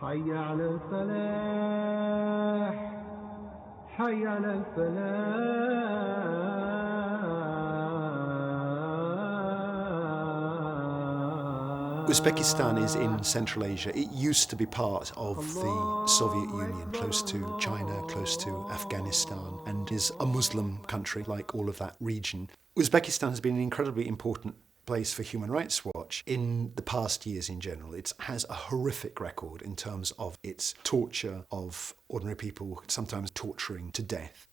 حي على الفلاح حي على الفلاح. Uzbekistan is in Central Asia. It used to be part of the Soviet Union, close to China, close to Afghanistan, and is a Muslim country like all of that region. Uzbekistan has been an incredibly important place for Human Rights Watch in the past years in general. It has a horrific record in terms of its torture of ordinary people, sometimes torturing to death.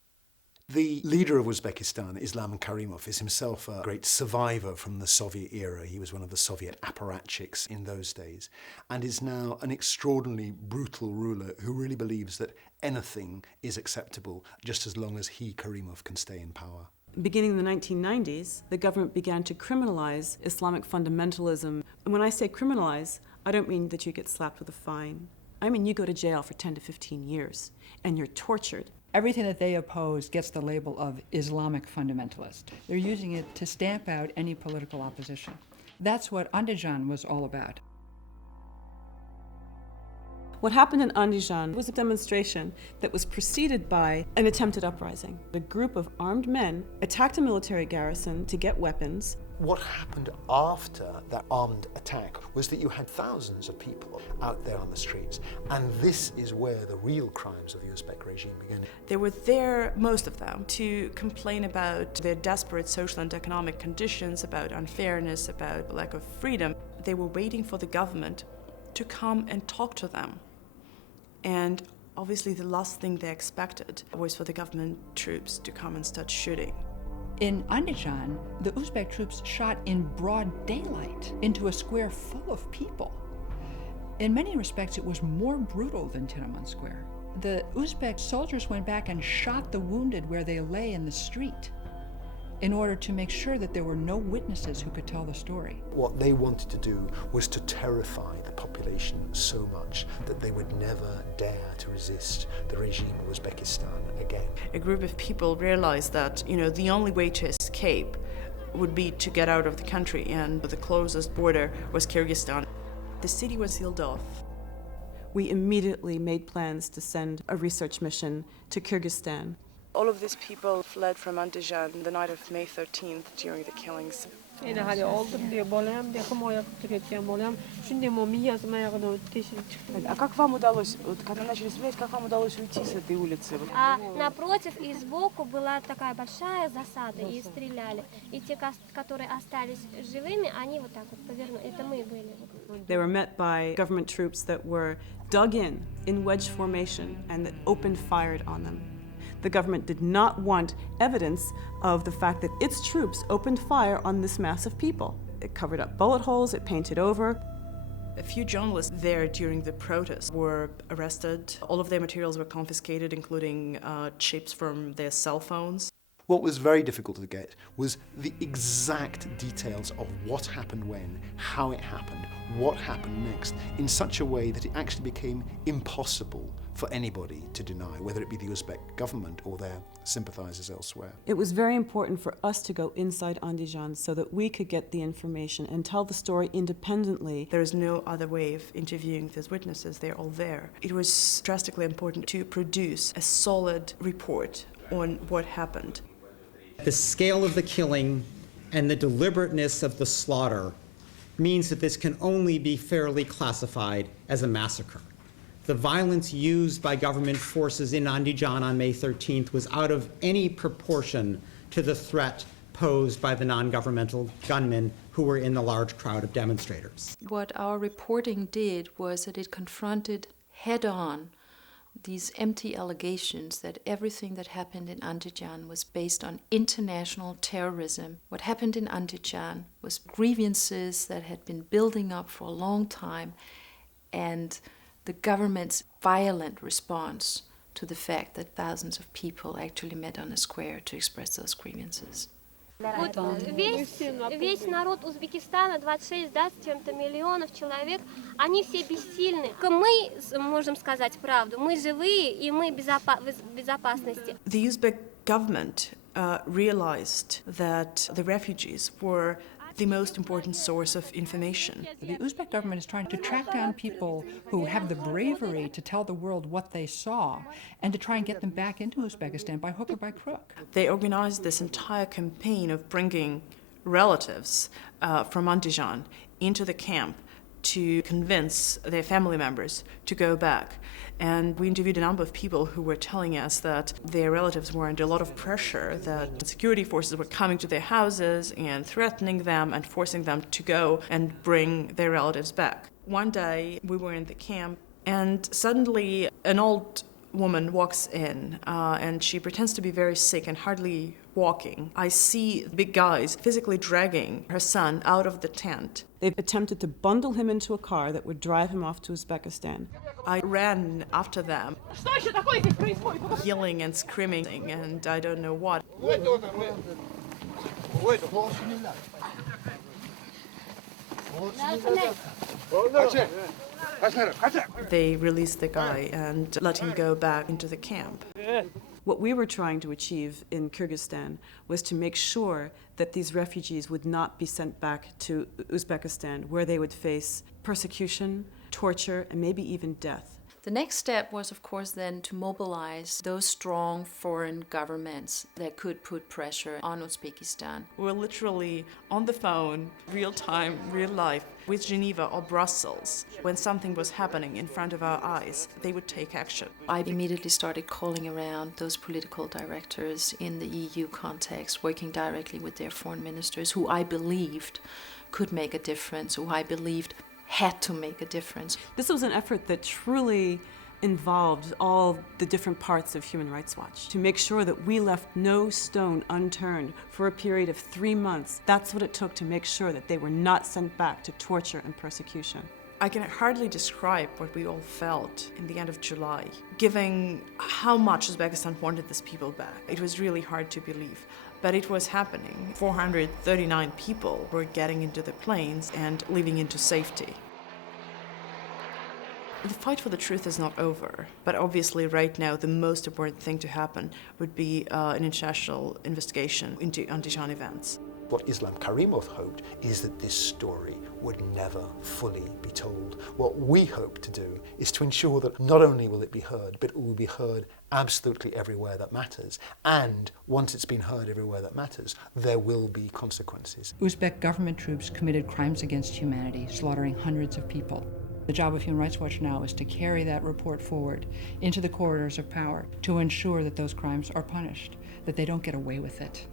The leader of Uzbekistan, Islam Karimov, is himself a great survivor from the Soviet era. He was one of the Soviet apparatchiks in those days, and is now an extraordinarily brutal ruler who really believes that anything is acceptable just as long as he, Karimov, can stay in power. Beginning in the 1990s, the government began to criminalize Islamic fundamentalism. And when I say criminalize, I don't mean that you get slapped with a fine. I mean you go to jail for 10 to 15 years, and you're tortured. Everything that they oppose gets the label of Islamic fundamentalist. They're using it to stamp out any political opposition. That's what Andijan was all about. What happened in Andijan was a demonstration that was preceded by an attempted uprising. A group of armed men attacked a military garrison to get weapons. What happened after that armed attack was that you had thousands of people out there on the streets, and this is where the real crimes of the Uzbek regime began. They were there, most of them, to complain about their desperate social and economic conditions, about unfairness, about lack of freedom. They were waiting for the government to come and talk to them. And obviously the last thing they expected was for the government troops to come and start shooting. In Andijan, the Uzbek troops shot in broad daylight into a square full of people. In many respects, it was more brutal than Tiananmen Square. The Uzbek soldiers went back and shot the wounded where they lay in the street in order to make sure that there were no witnesses who could tell the story. What they wanted to do was to terrify the population so much that they would never dare to resist the regime of Uzbekistan again. A group of people realized that, the only way to escape would be to get out of the country, and the closest border was Kyrgyzstan. The city was sealed off. We immediately made plans to send a research mission to Kyrgyzstan. All of these people fled from Andijan the night of May 13th during the killings. Как вам удалось, когда начали стрелять, как вам удалось уйти с этой улицы? Напротив и сбоку была такая большая засада, и стреляли. И те, которые остались живыми, они вот так вот повернули. Это мы были. They were met by government troops that were dug in wedge formation and that opened fire on them. The government did not want evidence of the fact that its troops opened fire on this mass of people. It covered up bullet holes, it painted over. A few journalists there during the protests were arrested. All of their materials were confiscated, including chips from their cell phones. What was very difficult to get was the exact details of what happened when, how it happened, what happened next, in such a way that it actually became impossible for anybody to deny, whether it be the Uzbek government or their sympathizers elsewhere. It was very important for us to go inside Andijan so that we could get the information and tell the story independently. There is no other way of interviewing these witnesses. They're all there. It was drastically important to produce a solid report on what happened. The scale of the killing and the deliberateness of the slaughter means that this can only be fairly classified as a massacre. The violence used by government forces in Andijan on May 13th was out of any proportion to the threat posed by the non-governmental gunmen who were in the large crowd of demonstrators. What our reporting did was that it confronted head-on these empty allegations that everything that happened in Andijan was based on international terrorism. What happened in Andijan was grievances that had been building up for a long time, and the government's violent response to the fact that thousands of people actually met on a square to express those grievances. Вот весь народ Узбекистана, 26, с чем-то миллионов человек, они все бессильны. Мы можем сказать правду, мы живые и мы в безопасности. The Uzbek government realized that the refugees were the most important source of information. The Uzbek government is trying to track down people who have the bravery to tell the world what they saw and to try and get them back into Uzbekistan by hook or by crook. They organized this entire campaign of bringing relatives from Andijan into the camp to convince their family members to go back. And we interviewed a number of people who were telling us that their relatives were under a lot of pressure, that security forces were coming to their houses and threatening them and forcing them to go and bring their relatives back. One day we were in the camp and suddenly an old woman walks in and she pretends to be very sick and hardly walking. I see big guys physically dragging her son out of the tent. They've attempted to bundle him into a car that would drive him off to Uzbekistan. I ran after them, yelling and screaming and I don't know what. They released the guy and let him go back into the camp. What we were trying to achieve in Kyrgyzstan was to make sure that these refugees would not be sent back to Uzbekistan, where they would face persecution, torture, and maybe even death. The next step was, of course, then to mobilize those strong foreign governments that could put pressure on Uzbekistan. We were literally on the phone, real time, real life, with Geneva or Brussels. When something was happening in front of our eyes, they would take action. I immediately started calling around those political directors in the EU context, working directly with their foreign ministers, who I believed could make a difference, who I believed had to make a difference. This was an effort that truly involved all the different parts of Human Rights Watch to make sure that we left no stone unturned for a period of 3 months. That's what it took to make sure that they were not sent back to torture and persecution. I can hardly describe what we all felt in the end of July, given how much Uzbekistan wanted these people back. It was really hard to believe, but it was happening. 439 people were getting into the planes and leaving into safety. The fight for the truth is not over, but obviously right now the most important thing to happen would be an international investigation into Andijan events. What Islam Karimov hoped is that this story would never fully be told. What we hope to do is to ensure that not only will it be heard, but it will be heard absolutely everywhere that matters. And once it's been heard everywhere that matters, there will be consequences. Uzbek government troops committed crimes against humanity, slaughtering hundreds of people. The job of Human Rights Watch now is to carry that report forward into the corridors of power to ensure that those crimes are punished, that they don't get away with it.